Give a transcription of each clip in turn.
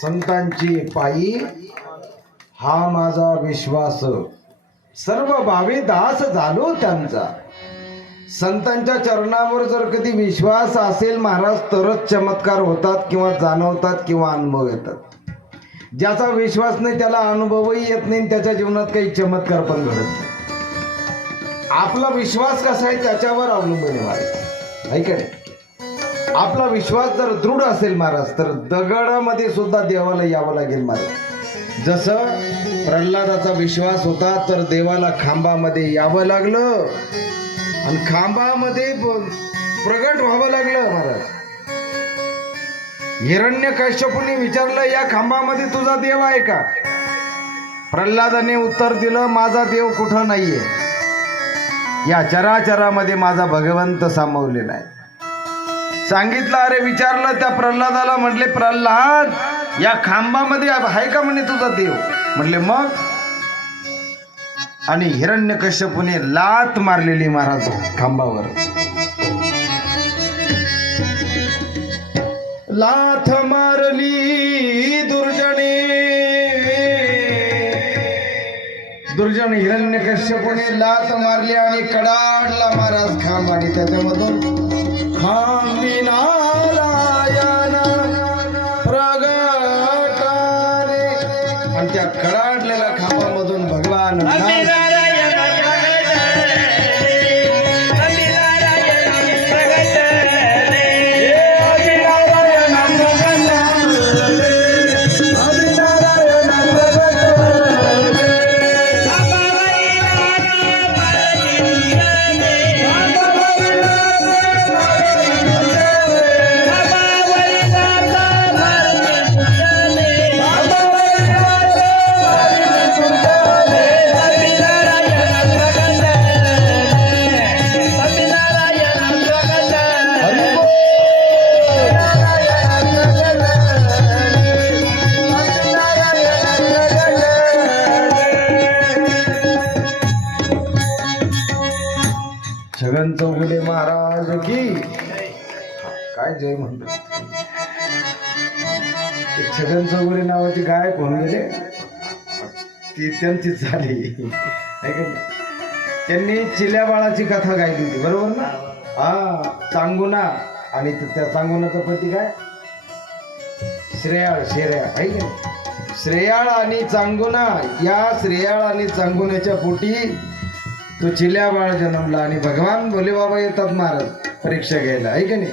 संतांची पायी हा माझा विश्वास, सर्व भावे दास झालो त्यांचा. संतांच्या चरणावर जर कधी विश्वास असेल महाराज तरच चमत्कार होतात किंवा जाणवतात किंवा अनुभव येतात. ज्याचा विश्वास नाही त्याला अनुभवही येत नाही, त्याच्या जीवनात काही चमत्कार पण घडत नाही. आपला विश्वास कसा आहे त्याच्यावर अवलंबून आहे महाराज, आहे का नाही? आपला विश्वास जर दृढ असेल महाराज तर दगडामध्ये सुद्धा देवाला यावं लागेल महाराज. जसं प्रल्हादाचा विश्वास होता तर देवाला खांबामध्ये यावं लागलं आणि खांबामध्ये प्रगट व्हावं लागलं महाराज. हिरण्यकश्यपूने विचारलं या खांबामध्ये तुझा देव आहे का? प्रल्हादाने उत्तर दिलं माझा देव कुठं नाहीये, या चराचरामध्ये माझा भगवंत सामावलेला आहे. सांगितलं, अरे विचारलं त्या प्रल्हादाला, म्हटले प्रल्हाद या खांबामध्ये आहे का म्हणे तुझा देव? म्हटले मग. आणि हिरण्यकश्यपूने लात मारलेली महाराज खांबावर. लाथ मारली दुर्जन हिरण्यकश्यपूने लात मारली आणि कडाडला महाराज खांब आणि त्याच्यामधून खांबी नारायण प्रगटाने आणि त्या कडाडलेल्या खांबामधून भगवान छगन चौगुले महाराज की काय जय म्हणतो. छगन चौगुले नावाची गायक होऊन गेले, ती त्यांचीच झाली. त्यांनी चिल्या बाळाची कथा गायली होती, बरोबर ना? हा, चांगुना. आणि त्या चांगुनाचा पती काय? श्रेयाळ. आहे का? श्रेयाळ आणि चांगुना, या श्रेयाळ आणि चांगुनाच्या पोटी तो चिल्या बाळ जन्मला आणि भगवान भोले बाबा येतात महाराज परीक्षा घ्यायला, आहे का नाही?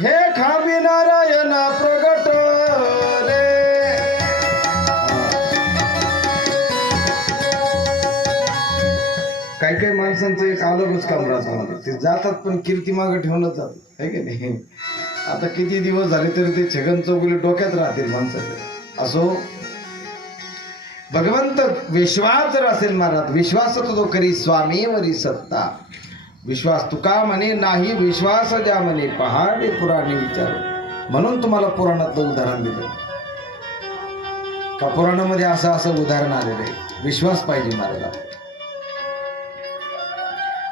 हे खांबी नारायण प्रगट रे. काही काही माणसांचं एक अलगच काम राहतं, ते जातात पण कीर्ती मागं ठेवूनच जातात, आहे का नाही? आता किती दिवस झाले तरी ते छगन चौगुले डोक्यात राहतील माणसाचे. असो, भगवंत विश्वास जर असेल महाराज, विश्वास तो करी स्वामीवरी सत्ता. विश्वास तुका म्हणे नाही विश्वास द्या म्हणे पहाडे पुराणे विचार. म्हणून तुम्हाला पुराणातलं उदाहरण दिलं का पुराणामध्ये असं असं उदाहरण आलेलं आहे. विश्वास पाहिजे महाराज.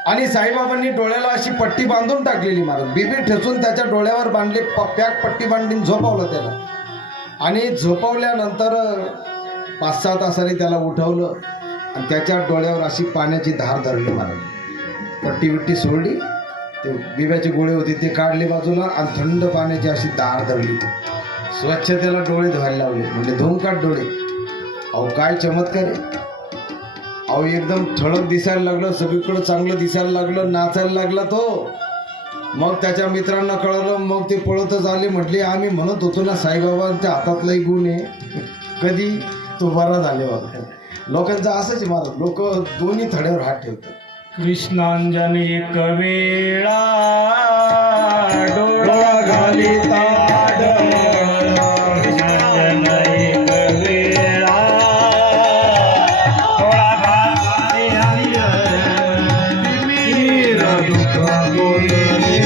आणि साईबाबांनी डोळ्याला अशी पट्टी बांधून टाकलेली महाराज. बिबी ठेचून त्याच्या डोळ्यावर बांधले, पॅक पट्टी बांधून झोपवलं त्याला. आणि झोपवल्यानंतर 5-6 तासांनी त्याला उठवलं आणि त्याच्या डोळ्यावर अशी पाण्याची धार धरली महाराज. पट्टी बिट्टी सोडली, ते बिब्याची गोळी होती ते काढले बाजूला आणि थंड पाण्याची अशी धार धरली. स्वच्छ त्याला डोळे धुवायला लावले. म्हणजे धुवून काढ डोळे. अहो काय चमत्कार आहे. अहो एकदम ठळक दिसायला लागलं, सगळीकडं चांगलं दिसायला लागलं, नाचायला लागला तो. मग त्याच्या मित्रांना कळलं, मग ते पळतच आले. म्हटले आम्ही म्हणत होतो ना साईबाबांच्या हातातलाही गुण आहे. कधी तो बरा झाले होता. लोकांचं असंच महाराज, लोक दोन्ही थड्यावर हात ठेवतात. कृष्णांजन एक वेळा डोळा घालिता कृष्णांजन एक वेळा डोळा घालिता मीर दुःख बोलले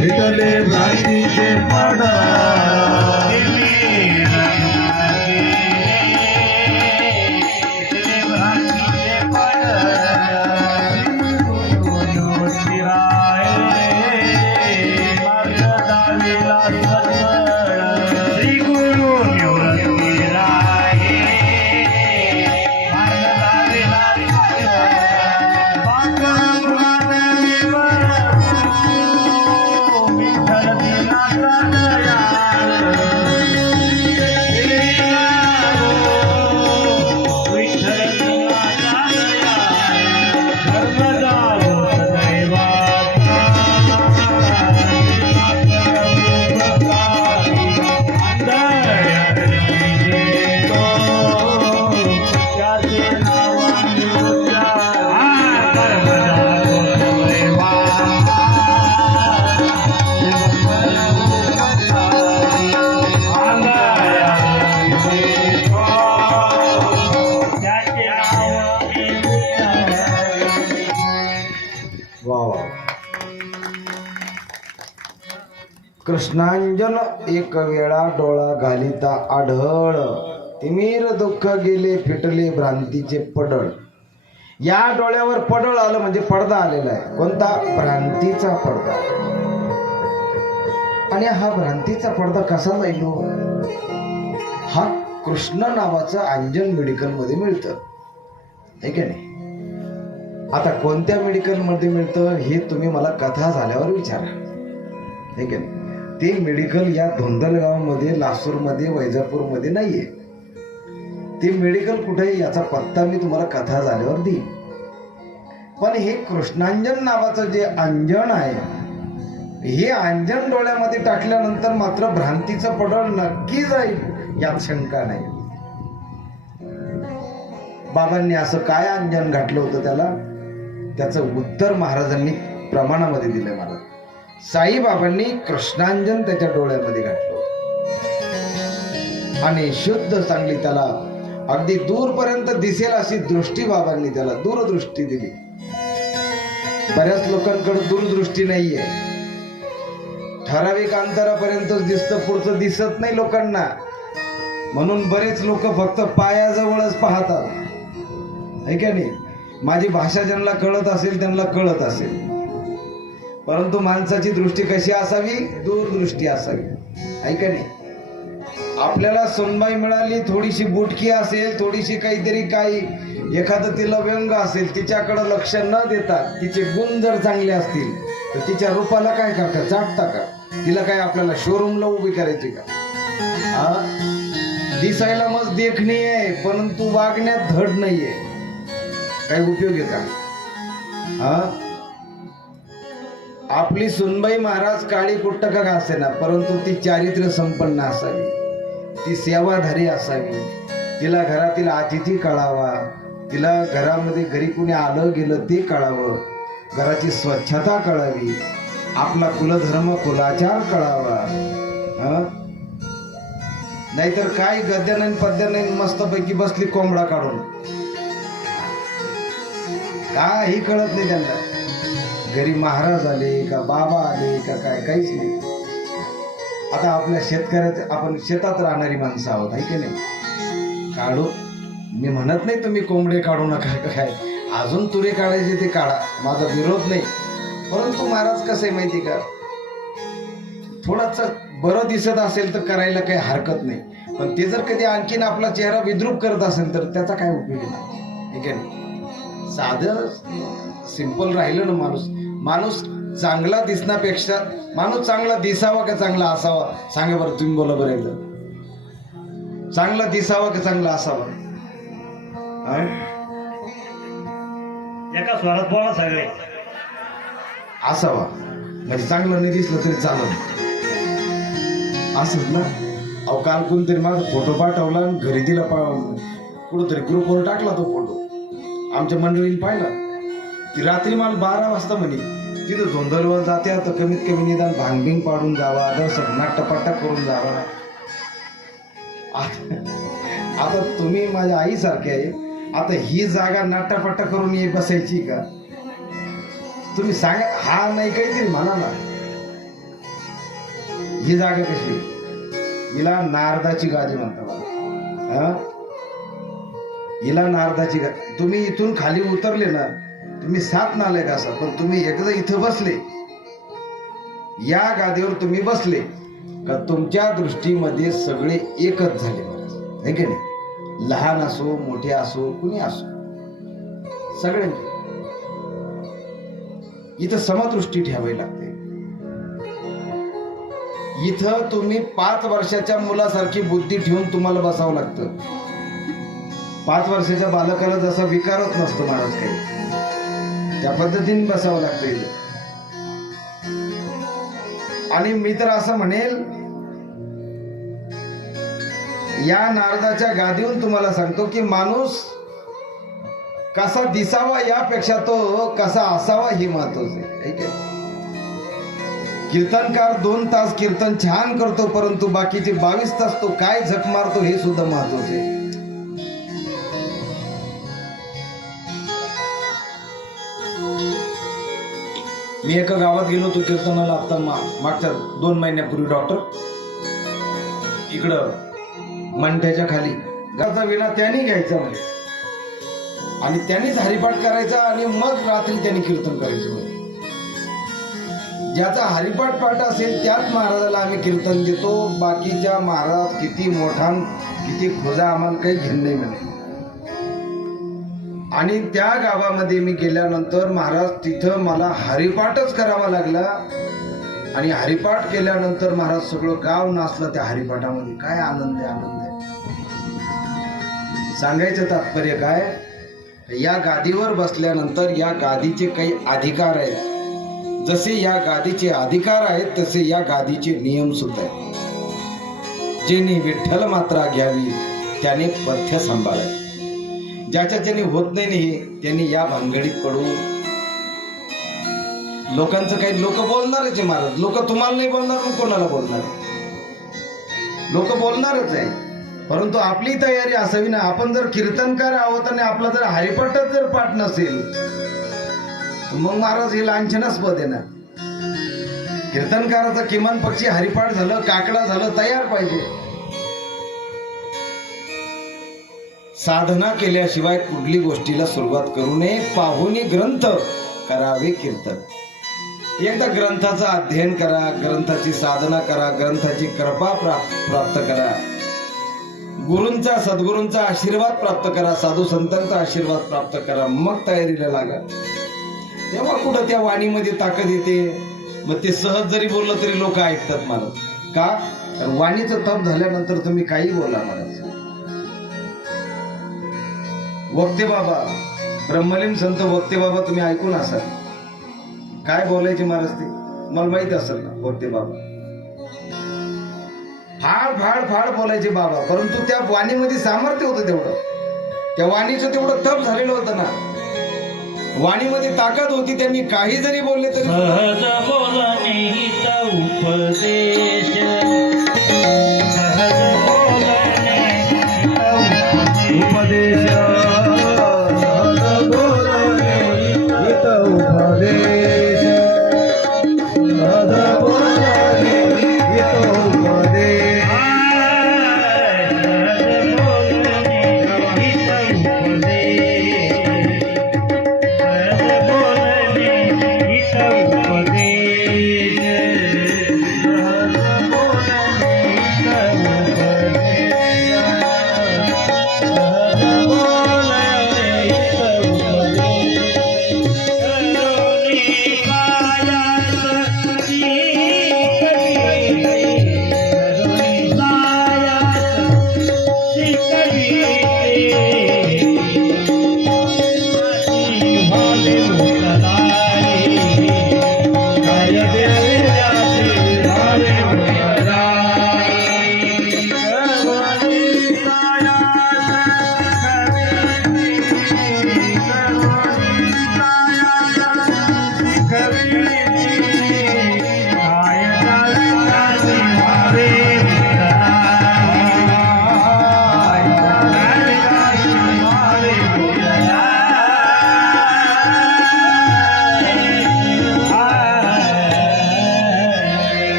विठले भ्रांतीचे पडा कृष्णांजन एक वेळा डोळा घालिता आढळ तिमीर दुःख गेले फिटले भ्रांतीचे पडळ. या डोळ्यावर पडळ आलं म्हणजे पडदा आलेला आहे. कोणता? भ्रांतीचा पडदा. आणि हा भ्रांतीचा पडदा कसा जाईल? हा कृष्ण नावाचं अंजन मेडिकल मध्ये मिळतं, है की नाही? आता कोणत्या मेडिकल मध्ये मिळतं हे तुम्ही मला कथा झाल्यावर विचारा, है की नाही? ते मेडिकल या धोंदलगावमध्ये, लासूरमध्ये, वैजापूरमध्ये नाहीये. ते मेडिकल कुठे याचा पत्ता मी तुम्हाला कथा झाल्यावर देईन. पण हे कृष्णांजन नावाचं जे अंजन आहे, हे अंजन डोळ्यामध्ये टाकल्यानंतर मात्र भ्रांतीचं पडळ नक्की जाईल यात शंका नाही. बाबांनी असं काय अंजन घातलं होतं त्याला, त्याचं उत्तर महाराजांनी प्रमाणामध्ये दिलं मला. साईबाबांनी कृष्णांजन त्याच्या डोळ्यामध्ये घातलं आणि शुद्ध चांगली त्याला अगदी दूरपर्यंत दिसेल अशी दृष्टी बाबांनी त्याला दूरदृष्टी दिली. बऱ्याच लोकांकडे दूरदृष्टी नाहीये. ठराविक अंतरापर्यंतच दिसतं, पुढचं दिसत नाही लोकांना. म्हणून बरेच लोक फक्त पायाजवळच पाहतात, है का नाही? माझी भाषा ज्यांना कळत असेल त्यांना कळत असेल. परंतु माणसाची दृष्टी कशी असावी? दूरदृष्टी असावी, है का नाही? आपल्याला सुनबाई मिळाली, थोडीशी बुटकी असेल, थोडीशी काहीतरी काही एखादं तिला व्यंग असेल, तिच्याकडे लक्ष न देता तिचे गुण जर चांगले असतील तर तिच्या रूपाला काय करता? चाटता का? तिला काय आपल्याला शोरूमला उभी करायची का? दिसायला मस्त देखणी आहे परंतु वागण्यात धड नाहीये, काही उपयोग आहे का? आपली सुनबाई महाराज काळी कुट्ट का असेना, परंतु ती चारित्र्य संपन्न असावी, ती सेवाधारी असावी, तिला घरातील अतिथी कळावा, तिला घरामध्ये घरी कुणी आलं गेलं ते कळावं, घराची स्वच्छता कळावी, आपला कुलधर्म कुलाचार कळावा. नाहीतर काय गद्यानं पद्यानं मस्तपैकी बसली कोंबडा काढून, काही कळत नाही त्यांना. घरी महाराज आले का बाबा आले का काय काहीच नाही. आता आपल्या शेतकऱ्याचे आपण शेतात राहणारी माणसं आहोत आहे की नाही. काढू मी म्हणत नाही तुम्ही कोंबडे काढू नका काय, अजून तुरे काढायचे ते काढा, माझा विरोध नाही. परंतु महाराज कसं आहे माहिती का, थोडंच बरं दिसत असेल तर करायला काही हरकत नाही, पण ते जर कधी आणखीन आपला चेहरा विद्रूप करत असेल तर त्याचा काय उपयोग नाही. ठीक आहे. साधं सिंपल राहिलं ना माणूस चांगला दिसण्यापेक्षा माणूस चांगला दिसावा का चांगला असावा सांगा बरं, तुम्ही बोला बरं एकदा. चांगला दिसावा का चांगला असावा? एका स्वरात बोला सगळे. असावा म्हणजे चांगलं नाही दिसलं तरी चालत असंच ना. अहो काल कोणतरी माझा फोटो पाठवला आणि घरी दिला, कुठंतरी ग्रुपवर टाकला तो फोटो. आमच्या मंडळीने पाहिला. ती रात्री मला 12 वाजता म्हणे तिथं धोंदलवर जाते तर कमीत कमी निदान भांगबिंग पाडून जावा, दर्शक नाट्यपट्टा करून जावा. आता तुम्ही माझ्या आईसारखे आहे, आता ही जागा नाट्यपट्टा करून ये बसायची का? तुम्ही सांगा. हा नाही काहीतरी म्हणा ना. ही जागा कशी? हिला नारदाची गादी म्हणता बघा. हिला नारदाची गादी. तुम्ही इथून खाली उतरले ना, तुम्ही 7 नालायक असा, पण तुम्ही एकदा इथं बसले, या गादीवर तुम्ही बसले का तुमच्या दृष्टीमध्ये सगळे एकच झाले महाराज आहे की नाही. लहान असो मोठे असो कुणी असो सगळे इथं समदृष्टी ठेवावी लागते. इथं तुम्ही 5 वर्षाच्या मुलासारखी बुद्धी ठेवून तुम्हाला बसावं लागतं. 5 वर्षाच्या बालकाला जसा विकारच नसतो महाराज काही, त्या पद्धतीने बसावं लागतं इथं. आणि मी तर असं म्हणेल, या नारदाच्या गादीहून तुम्हाला सांगतो की माणूस कसा दिसावा यापेक्षा तो कसा असावा हे महत्वाचं आहे. कीर्तनकार 2 तास कीर्तन छान करतो, परंतु बाकीचे 22 तास तो काय झक मारतो हे सुद्धा महत्वाचं आहे. मी एका गावात गेलो होतो कीर्तनाला, आता मागच्या 2 महिन्यापूर्वी. डॉक्टर इकडं मंठ्याच्या खाली गाचा विणा त्यांनी घ्यायचा म्हणे, आणि त्यांनीच हरिपाठ करायचा आणि मग रात्री त्यांनी कीर्तन करायचं म्हणे. ज्याचा हरिपाठ पाठ असेल त्याच महाराजाला आम्ही कीर्तन देतो, बाकीच्या महाराज किती मोठा किती खोजा आम्हाला काही घेणं नाही म्हणे. आणि त्या गावामध्ये मी गेल्यानंतर महाराज तिथं मला हरिपाठच करावा लागला, आणि हरिपाठ केल्यानंतर महाराज सगळं गाव नाचलं त्या हरिपाठामध्ये. काय आनंद आहे, आनंद आहे. सांगायचं तात्पर्य काय, या गादीवर बसल्यानंतर या गादीचे काही अधिकार आहेत. जसे या गादीचे अधिकार आहेत तसे या गादीचे नियम सुद्धा आहेत. ज्याने विठ्ठल मात्रा घ्यावी त्याने पथ्य सांभाळावे. ज्याने होत नाही त्यांनी या भानगडीत पडू. लोकांचं काही, लोक बोलणारच आहे महाराज. लोक तुम्हाला नाही बोलणार मग कोणाला बोलणार? लोक बोलणारच आहे, परंतु आपली तयारी असावी ना. आपण जर कीर्तनकार आहोत आणि आपला जर हरिपाठच जर पाठ नसेल मग महाराज हे लांछनास्पद आहे ना. कीर्तनकाराचा किमान पक्षी हरिपाठ झालं, काकडा झालं, तयार पाहिजे. साधना केल्याशिवाय कुठली गोष्टीला सुरुवात करू नये. पाहुणी ग्रंथ करावे कीर्तन. एकदा ग्रंथाचं अध्ययन करा, ग्रंथाची साधना करा, ग्रंथाची कृपा प्राप्त करा, गुरूंचा सद्गुरूंचा आशीर्वाद प्राप्त करा, साधू संतांचा आशीर्वाद प्राप्त करा, मग तयारीला लागा. तेव्हा कुठं त्या वाणीमध्ये ताकद येते. मग ते सहज जरी बोललं तरी लोक ऐकतात महाराज. का? तर वाणीचं तप झाल्यानंतर तुम्ही काही बोला महाराज. वक्ते बाबा, ब्रह्मलीन संत वक्ते बाबा तुम्ही ऐकून असाल. काय बोलायचे महाराज ते मला माहित असेल ना. वक्ते बाबा फाड फाड फाड बोलायचे बाबा, परंतु त्या वाणीमध्ये सामर्थ्य होतं तेवढं. त्या वाणीचं तेवढं तप झालेलं होतं ना. वाणीमध्ये ताकद होती. त्यांनी काही जरी बोलले तरी सहज बोलणे उपदेश, सहज बोलणे उपदेश, सहज बोलणे उपदेश.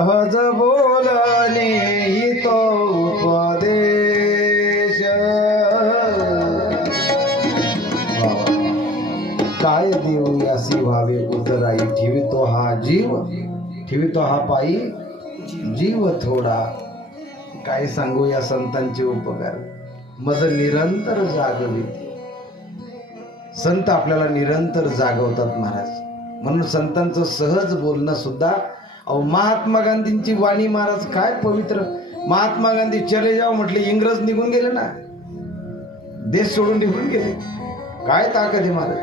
सहज बोलणे हितो उपदेश. काय देऊ यासी व्हावे उतराई, ठेवितो हा जीव, ठेवितो हा पायी जीव थोडा. काय सांगू या संतांचे उपकार, मज निरंतर जागविते. संत आपल्याला निरंतर जागवतात महाराज. म्हणून संतांचं सहज बोलणं सुद्धा. अहो महात्मा गांधींची वाणी महाराज काय पवित्र. महात्मा गांधी चले जाव म्हटले, इंग्रज निघून गेले ना, देश सोडून निघून गेले. काय ताकद आहे महाराज.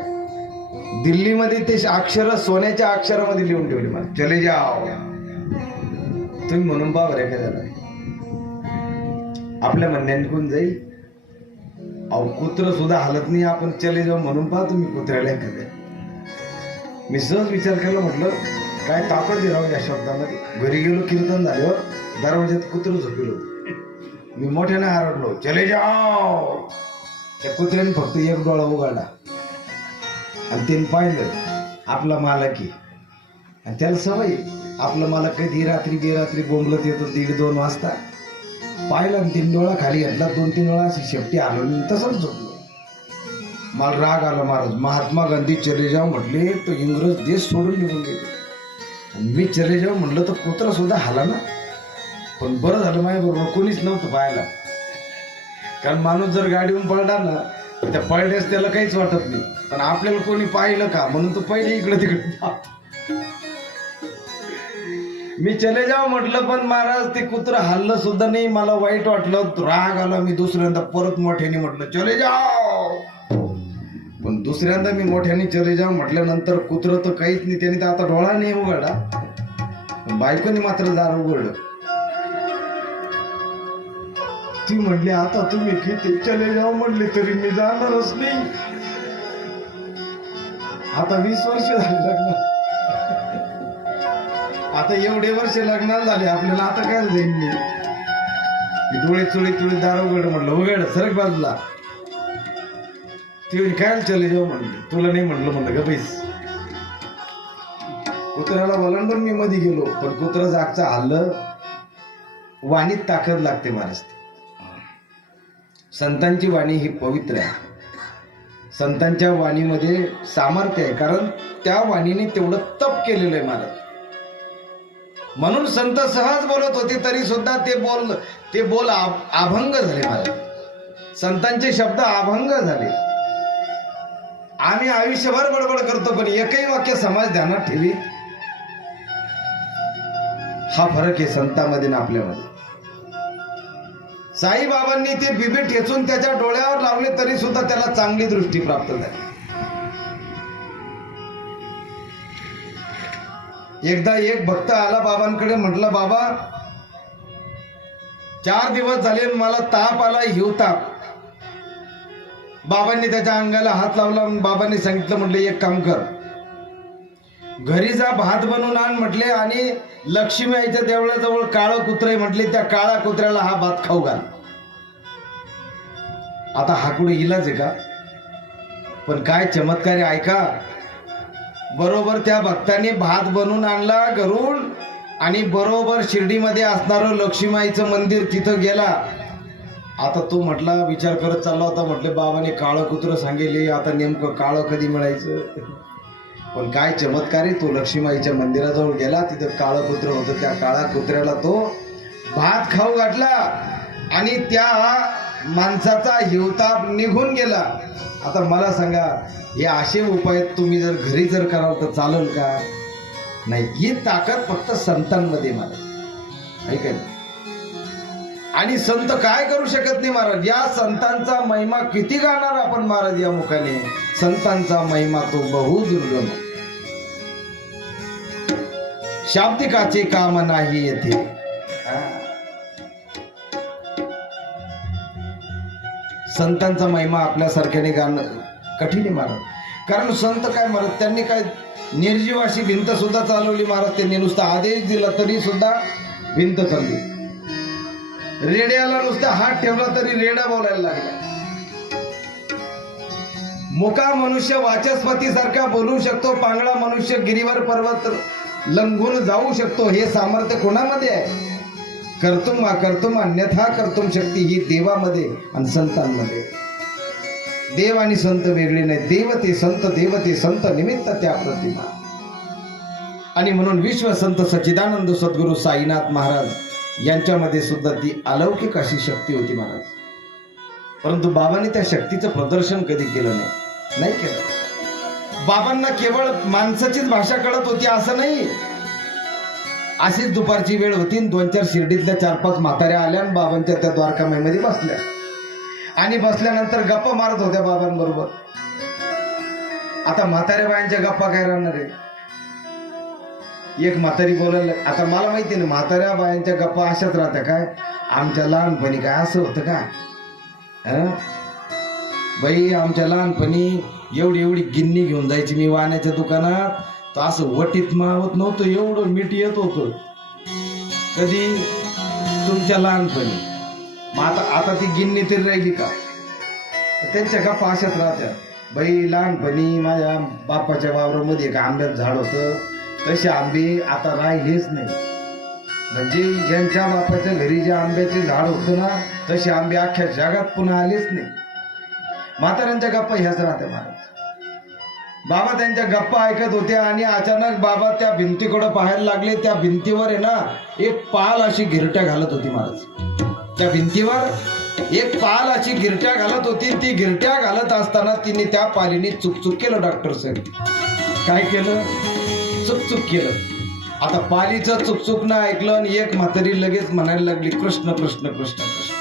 दिल्लीमध्ये ते अक्षर सोन्याच्या अक्षरामध्ये लिहून ठेवले महाराज, चले जाव. तुम्ही म्हणून पहा बरं एखाद्याला आपल्या म्हणण्याने कोण जाईल. अहो कुत्र सुद्धा हालत नाही, आपण चले जाऊ म्हणून पहा तुम्ही कुत्र्याला एखाद्या. मी सहज विचार केला, म्हटलं काय ताकद आहे राव या शब्दामध्ये. घरी गेलो, कीर्तन झाल्यावर दरवाज्यात कुत्र झोपेल होतं. मी मोठ्याने आरडलो, चले जाओ. त्या कुत्र्याने फक्त एक डोळा उघडला आणि त्याने पाहिलं आपला मालक आहे. आणि त्याला सवय, आपला मालक कधी रात्री बेरात्री बोंबलत येतो 1:30-2 वाजता. पाहिला आणि 3 डोळा खाली घातला, 2-3 वेळा अशी शेपटी आलो, तसंच झोपलो. मला राग आला महाराज. महात्मा गांधी चले जाव म्हटले तर इंग्रज देश सोडून निघून गेले. मी चले जाव म्हटलं तर कुत्रा सुद्धा हाला ना. पण बरं झालं माझ्या बरोबर कोणीच नव्हतं पाहायला. कारण माणूस जर गाडीहून पळणार ना, त्या पळण्यास त्याला काहीच वाटत नाही. पण आपल्याला कोणी पाहिलं का म्हणून तो पहिले इकडे तिकडे. मी चले जाव म्हटलं पण महाराज ते कुत्रं हल्लं सुद्धा नाही. मला वाईट वाटलं, राग आला. मी दुसऱ्यांदा परत मोठ्याने म्हटलं चले जाव. पण दुसऱ्यांदा मी मोठ्याने चले जाव म्हटल्यानंतर कुत्रं तर काहीच नाही, त्याने तर आता डोळा नाही उघडला. बायकोनी मात्र दार उघडलं. ती म्हणली आता तुम्ही किती चले जाव म्हणले तरी मी जाणारच नाही. आता 20 वर्ष झाली लग्न, आता एवढे वर्ष लग्नाला झाले आपल्याला, आता काय जाईल. मी डोळे चुळे दार उघड म्हटलं, उघड सरक बाजूला. ती काय चले जाऊ म्हणले, तुला नाही म्हणलं. म्हणलं ग बैस. कुत्र्याला वलांडून मी मध्ये गेलो, पण कुत्रा जागचा हल्लं. वाणीत ताकद लागते महाराज. संतांची वाणी ही पवित्र आहे. संतांच्या वाणीमध्ये सामर्थ्य आहे, कारण त्या वाणीने तेवढं तप केलेलं आहे महाराज. म्हणून संत सहज बोलत होते तरी सुद्धा ते बोल अभंग झाले महाराज. संतांचे शब्द अभंग झाले. आम्ही आयुष्यभर बडबड करतो पण एकही वाक्य समाज ध्यानात ठेवी. हा फरक आहे संतांमध्ये ना आपल्यामध्ये. साईबाबांनी ते बिबे ठेचून त्याच्या डोळ्यावर लावले तरी सुद्धा त्याला चांगली दृष्टी प्राप्त झाली. एकदा एक भक्त आला बाबांकडे, म्हटलं बाबा 4 दिवस झाले मला ताप आला, हिवताप. बाबांनी त्याच्या अंगाला हात लावला. बाबांनी सांगितलं, म्हटलं एक काम कर, घरी जा, भात बनवून आण म्हटले, आणि लक्ष्मी आईच्या देवळाजवळ काळं कुत्रे म्हटले, त्या काळा कुत्र्याला हा भात खाऊ घाल. आता हा कुठे इलाज आहे का? पण काय चमत्कार आहे ऐका. बरोबर त्या भक्ताने भात बनवून आणला घरून, आणि बरोबर शिर्डीमध्ये असणारं लक्ष्मीआईचं मंदिर तिथं गेला. आता तो म्हटला, विचार करत चालला होता, म्हटले बाबाने काळं कुत्रं सांगितले, आता नेमकं काळं कधी मिळायचं. पण काय चमत्कार आहे, तो लक्ष्मीआईच्या मंदिराजवळ गेला, तिथं काळं कुत्रं होतं. त्या काळा कुत्र्याला तो भात खाऊ घातला आणि त्या माणसाचा हिवताप निघून गेला. आता मला सांगा, हे असे उपाय तुम्ही जर घरी जर कराल तर चालेल का? नाही. ही ताकद फक्त संतांमध्ये महाराज, ऐका. आणि संत काय करू शकत नाही महाराज. या संतांचा महिमा किती गाणार आपण महाराज या मुखाने. संतांचा महिमा तो बहु दुर्गम, शाब्दिकाचे काम नाही येथे. संतांचा महिमा आपल्यासारख्याने गाणं कठीण आहे महाराज. कारण संत काय महाराज, त्यांनी काय निर्जीव अशी भिंत सुद्धा चालवली महाराज. त्यांनी नुसता आदेश दिला तरी सुद्धा भिंत चालली. रेड्याला नुसता हात ठेवला तरी रेडा बोलायला लागला. मुका मनुष्य वाचस्पती सारखा बोलू शकतो, पांगळा मनुष्य गिरीवर पर्वत लंघून जाऊ शकतो हे सामर्थ्य कोणामध्ये आहे? कर्तुम अन्यथा कर्तुम शक्ती ही देवामध्ये आणि संतांमध्ये. देव आणि संत वेगळे नाही. देव ते संत निमित्त त्या प्रतिमा. आणि म्हणून विश्व संत सच्चिदानंद सद्गुरू साईनाथ महाराज यांच्यामध्ये सुद्धा ती अलौकिक अशी शक्ती होती महाराज. परंतु बाबांनी त्या शक्तीचं प्रदर्शन कधी केलं नाही केलं. बाबांना केवळ माणसाचीच भाषा कळत होती असं नाही. अशीच दुपारची वेळ होती, 2-4 शिर्डीतल्या 4-5 म्हाताऱ्या आल्या आणि बाबांच्या त्या द्वारकामाईमध्ये बसल्या आणि बसल्यानंतर गप्पा मारत होत्या बाबांबरोबर. आता म्हाताऱ्या बायांच्या गप्पा काय राहणार आहे? एक म्हातारी बोलायला, आता मला माहिती नाही म्हाताऱ्या बायांच्या गप्पा अशाच राहत्या काय? आमच्या लहानपणी काय असं होतं का? बाई आमच्या लहानपणी एवढी गिन्नी घेऊन जायची मी वाण्याच्या दुकानात, तर असं वटीत मावत नव्हतं, एवढं मीठ येत होतं. कधी? तुमच्या लहानपणी. मग आता ती गिन्नी तरी राहिली का? त्यांच्या गप्पा अशाच राहत्या. बाई लहानपणी माझ्या बापाच्या वावरामध्ये एक आंब्याचं झाड होतं, तसे आंबे आता राहिलेच नाही. म्हणजे ज्यांच्या बापाच्या घरी जे आंब्याचे झाड होतं ना, तसे आंबे अख्ख्या जगात पुन्हा आलेच नाही. म्हाताऱ्यांच्या गप्पा ह्याच राहत्या महाराज. बाबा त्यांच्या गप्पा ऐकत होते आणि अचानक बाबा त्या भिंतीकडे पाहायला लागले. त्या भिंतीवर आहे ना एक पाल अशी गिरट्या घालत होती महाराज. त्या भिंतीवर एक पाल अशी गिरट्या घालत होती. ती गिरट्या घालत असताना तिने त्या पालीने चुकचुक केलं. डॉक्टर साहेब काय केलं? चुकचुक केलं. आता पालीचं चुकचुकनं ऐकलं आणि एक म्हातारी लगेच म्हणायला लागली कृष्ण कृष्ण कृष्ण कृष्ण.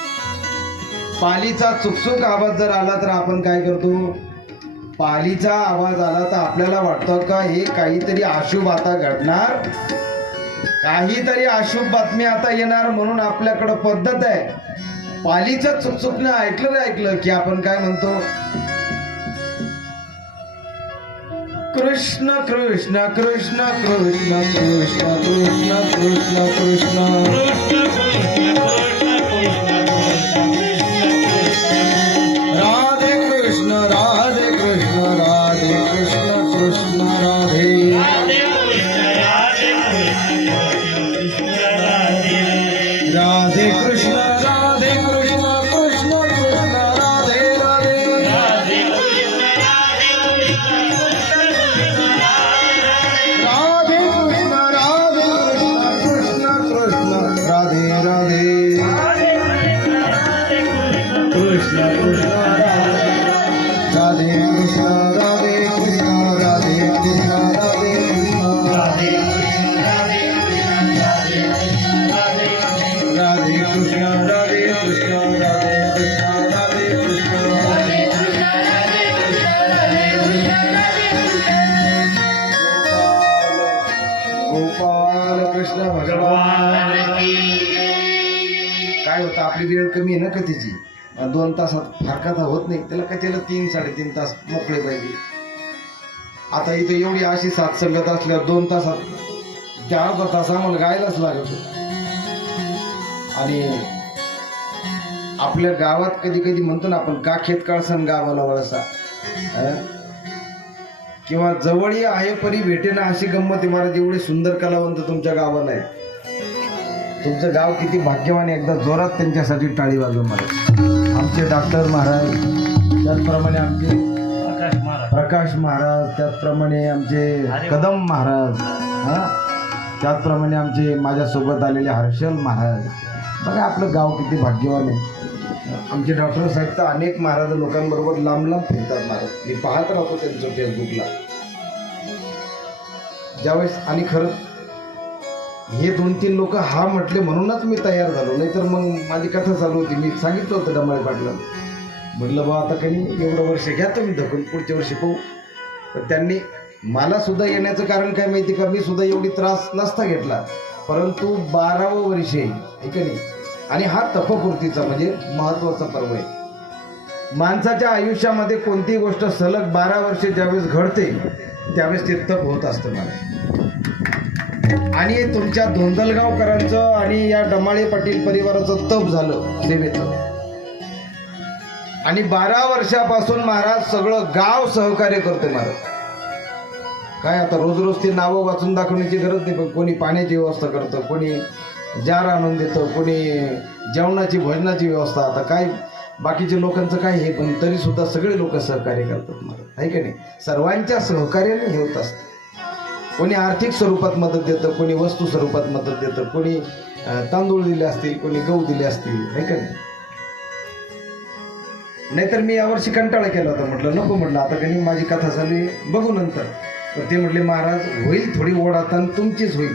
पालीचा चुकचुक आवाज जर आला तर आपण काय करतो? पालीचा आवाज आला तर आपल्याला वाटतं का हे काहीतरी अशुभ आता घडणार, काहीतरी अशुभ बातमी आता येणार, म्हणून आपल्याकडं पद्धत आहे. पालीचं चुकचुकनं ऐकलं की आपण काय म्हणतो? कृष्ण कृष्ण कृष्ण कृष्ण कृष्ण कृष्ण कृष्ण कृष्ण राधे कृष्ण राधे कृष्ण राधे कृष्ण कृष्ण राधे राधे कृष्ण राधे कृष्ण कृष्ण कृष्ण राधे राधे राधे कृष्ण कृष्ण कृष्ण राधे राधे कृष्ण कृष्ण राधे कृष्ण राधे कृष्ण राधे कृष्ण राधे कृष्ण राधे कृष्ण राधे कृष्ण राधे कृष्ण राधे कृष्ण गोपाल कृष्ण भगवान. काय होतं आपली वेळ कमी आहे ना कधीची. 2 तासात फारकाता होत नाही त्याला, काय त्याला 3-3.5 तास मोकळे पाहिजे. आता इथं एवढी अशी साथ संगत असल्यावर 2 तासात त्या अर्धा तास आम्हाला गायलाच लागत. आणि आपल्या गावात कधी कधी म्हणतो ना आपण काखेत कळसन गावाला वळसा, किंवा जवळी आहे परी भेटेना अशी गंमत आहे महाराज. एवढे सुंदर कलावंत तुमच्या गावाला आहे. तुमचं गाव किती भाग्यवान आहे. एकदा जोरात त्यांच्यासाठी टाळी वाजवा महाराज. आमचे डॉक्टर महाराज, त्याचप्रमाणे आमचे प्रकाश महाराज, त्याचप्रमाणे आमचे कदम महाराज, त्याचप्रमाणे आमचे माझ्यासोबत आलेले हर्षल महाराज. बघा आपलं गाव किती भाग्यवान आहे. आमचे डॉक्टर साहेब तर अनेक महाराज लोकांबरोबर लांब फिरतात महाराज. मी पाहत राहतो त्यांचं फेसबुकला ज्यावेळेस. आणि खरंच हे 2-3 लोक हा म्हटले म्हणूनच मी तयार झालो, नाहीतर मग माझी कथा चालू होती. मी सांगितलं होतं डमाळे पाटला, म्हटलं बा आता काही एवढं वर्ष घ्या तुम्ही धकून, पुढच्या वर्षी पाहू. तर त्यांनी मला सुद्धा येण्याचं कारण काय माहिती का? मी सुद्धा एवढी त्रास नसता घेतला, परंतु 12वं वर्ष आहे का नाही. आणि हा तपपूर्तीचा म्हणजे महत्वाचा पर्व आहे. माणसाच्या आयुष्यामध्ये कोणतीही गोष्ट सलग 12 वर्ष ज्यावेळेस घडते त्यावेळेस ते तप होत असतं मला. आणि तुमच्या धोंदलगावकरांचं आणि या डमाळे पाटील परिवाराचं तप झालं सेवेचं. आणि 12 वर्षापासून महाराज सगळं गाव सहकार्य करते महाराज. काय आता रोज रोज ती नावं वाचून दाखवण्याची गरज नाही, पण कोणी पाण्याची व्यवस्था करतं, कोणी जार आणून देतं, कोणी जेवणाची भोजनाची व्यवस्था. आता काय बाकीच्या लोकांचं काय हे, पण तरी सुद्धा सगळे लोक सहकार्य करतात मला, आहे का नाही. सर्वांच्या सहकार्याने हे होत असतं. कोणी आर्थिक स्वरूपात मदत देतं, कोणी वस्तू स्वरूपात मदत देतं, कोणी तांदूळ दिले असतील, कोणी गहू दिले असतील, आहे का नाही. नाहीतर मी यावर्षी कंटाळा केला होता, म्हटलं नको, म्हटलं आता काही माझी कथा झाली बघू नंतर. तर ते म्हटले महाराज होईल थोडी ओढ आता तुमचीच होईल.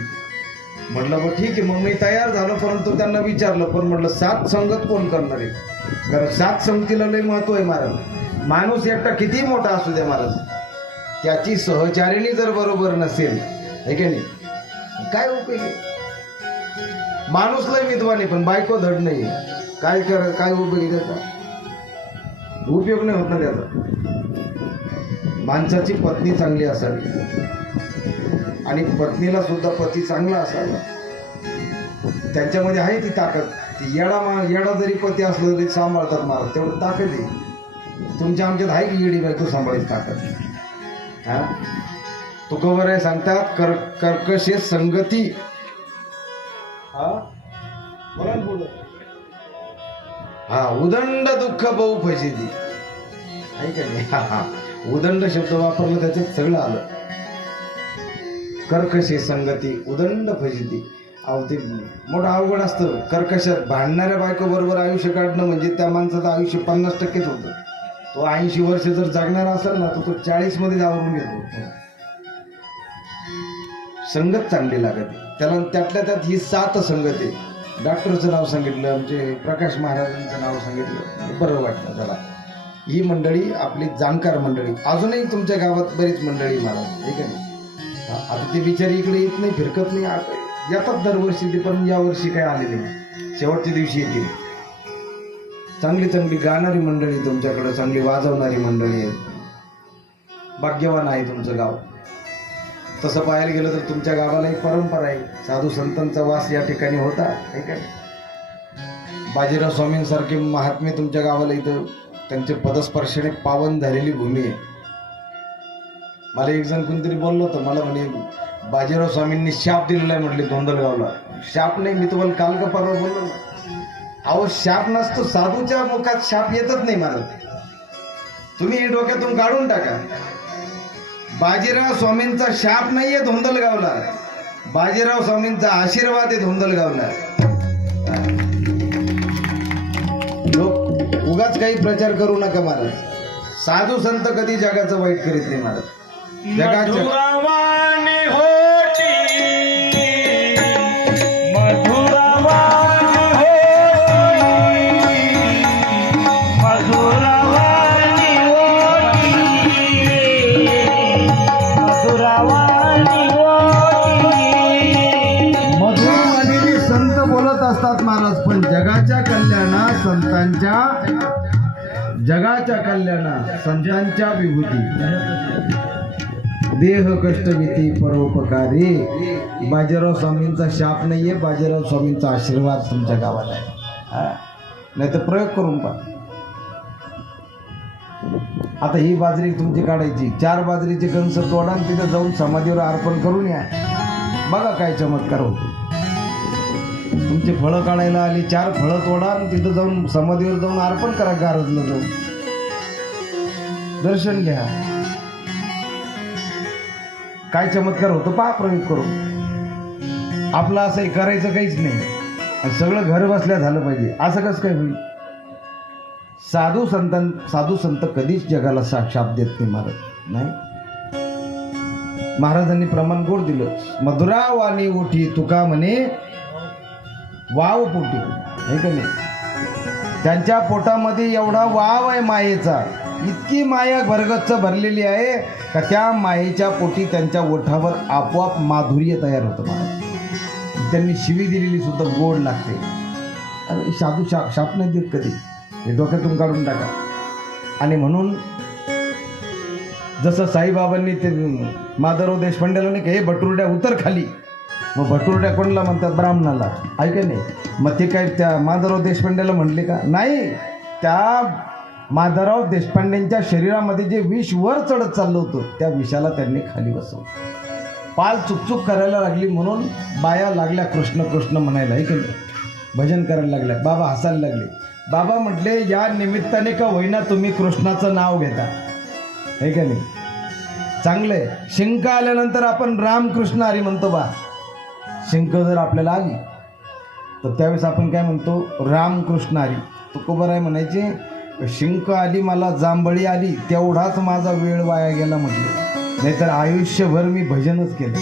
म्हटलं बरं ठीक आहे. मग मी तयार झालो, परंतु त्यांना विचारलं, पण म्हटलं सात संगत कोण करणार आहे, कारण सात संगतीला लय महत्व आहे महाराज. माणूस एकटा कितीही मोठा असू द्या महाराज, त्याची सहचारिणी जर बरोबर नसेल, आहे की नाही, काय उपयोग आहे. माणूस लय विद्वान आहे पण बायको धड नाही, काय उपयोग आहे त्याचा, उपयोग नाही होत ना त्याचा. माणसाची पत्नी चांगली असावी आणि पत्नीला सुद्धा पती चांगला असावा, त्यांच्यामध्ये आहे ती ताकद. ती येडा जरी पती असलं तरी सांभाळतात महाराज, तेवढं ताकद आहे. तुमच्या आमच्यात आहे की येडी बायको सांभाळायची ताकद. हा तुकोबराय सांगतात कर्कशे संगती. हा बोला ना, बोला. हा उदंड दुःख बहु फजिती, आहे का नाही. हा उदंड शब्द वापरला त्याच्यात सगळं आलं. कर्कशे संगती उदंड फजिती. अहो ते मोठं अवघड असतं. कर्कश भांडणाऱ्या बायको बरोबर आयुष्य काढणं म्हणजे त्या माणसाचं आयुष्य 50%च होतं. तो 80 वर्ष जर जगणारा असेल ना, तर तो 40 मध्ये आवरून येतो. संगत चांगली लागते त्याला. त्यातल्या त्यात ही 7 संगत आहे. डॉक्टरचं नाव सांगितलं, आमचे प्रकाश महाराजांचं नाव सांगितलं, बरं वाटलं जरा. ही मंडळी आपली जाणकार मंडळी. अजूनही तुमच्या गावात बरीच मंडळी महाराज, ठीक आहे. आता ते बिचारी इकडे येत नाही, फिरकत नाही. आता येतात दरवर्षी ते, पण यावर्षी काय आलेले नाही. शेवटच्या दिवशी येतील. चांगली चांगली गाणारी मंडळी तुमच्याकडे, चांगली वाजवणारी मंडळी आहे. भाग्यवान आहे तुमचं गाव. तसं पाहायला गेलं तर तुमच्या गावाला एक परंपरा आहे. साधू संतांचा वास या ठिकाणी होता, आहे का. बाजीराव स्वामींसारखे महात्मे तुमच्या गावाला इथं त्यांचे पदस्पर्शाने पावन झालेली भूमी आहे. मला एक जण कोणतरी बोललो होतं, मला म्हणे बाजीराव स्वामींनी शाप दिलेला आहे म्हटले धोंदलगावला. शाप नाही, मी तुम्हाला काल का परवा बोललो ना. अहो शाप नसतो, साधूच्या मुखात शाप येतच नाही महाराज. तुम्ही हे डोक्यातून काढून टाका. बाजीराव स्वामींचा शाप नाहीये धोंदलगावला, बाजीराव स्वामींचा आशीर्वाद आहे धोंदलगावला. लोक उगाच काही प्रचार करू नका महाराज. साधू संत कधी जगाचं वाईट करीत नाही महाराज. जगाच्या मधुरावाणी होती, मधुरावाणी होती, मधुरावाणी होती, मधुरावाणी होती. मधुरवाणीने संत बोलत असतात महाराज, पण जगाच्या कल्याणा जगाच्या कल्याणा संतांच्या विभूती, देह कष्ट भीती परोपकारी. बाजीराव स्वामींचा शाप नाहीये, बाजीराव स्वामींचा आशीर्वाद तुमच्या गावात आहे. नाही तर प्रयोग करून पहा. आता ही बाजरी तुमची काढायची, 4 बाजरीचे कणस तोडा आणि तिथे जाऊन समाधीवर अर्पण करून या. बघा काय चमत्कार होतो. तुमची फळं काढायला आली, 4 फळं तोडा आणि तिथं जाऊन समाधीवर जाऊन अर्पण करा. गारजला जाऊन दर्शन घ्या. काय चमत्कार होतो पहा प्रयोग करून. आपलं असं करायचं काहीच नाही, सगळं घर बसल्या झालं पाहिजे. असं कसं काय होईल. साधू संत कधीच जगाला शाप देत नाही महाराज. नाही, महाराजांनी प्रमाण गोड दिलं. मधुरावाणी ओठी तुका म्हणे वाव पोटी, हे का नाही. त्यांच्या पोटामध्ये एवढा वाव आहे मायेचा, इतकी माया भरगच्च भरलेली आहे का त्या मायेच्या पोटी त्यांच्या ओठावर आपोआप माधुर्य तयार होतं महाराज. त्यांनी शिवी दिलेली सुद्धा गोड लागते. अरे साधू शाप नाही देत कधी, हे डोक्यातून काढून टाका. आणि म्हणून जसं साईबाबांनी ते माधवराव देशपांडेला नाही का, हे भटुरड्या उतर खाली. मग भटुरड्या कोणला म्हणतात, ब्राह्मणाला, ऐका नाही. मग ते काय त्या माधवराव देशपांडेला म्हणले का, नाही, त्या माधवराव देशपांडेंच्या शरीरामध्ये जे विष वर चढत चाललं होतं त्या विषाला त्यांनी खाली बसवलं. पाल चुकचुक करायला लागली म्हणून बाया लागल्या कृष्ण कृष्ण म्हणायला, हे केलं भजन करायला लागल्या. बाबा हसायला लागले. बाबा म्हटले, या निमित्ताने का होईना तुम्ही कृष्णाचं नाव घेता, हे का नाही? चांगलंय. शिंक आल्यानंतर आपण रामकृष्ण हरी म्हणतो बा. शिंक जर आपल्याला आली तर त्यावेळेस आपण काय म्हणतो, रामकृष्ण हरी. तुकोबाराय म्हणायचे, शिंक आली मला जांभळी आली तेवढाच माझा वेळ वाया गेला म्हटले, नाहीतर आयुष्यभर मी भजनच केलं.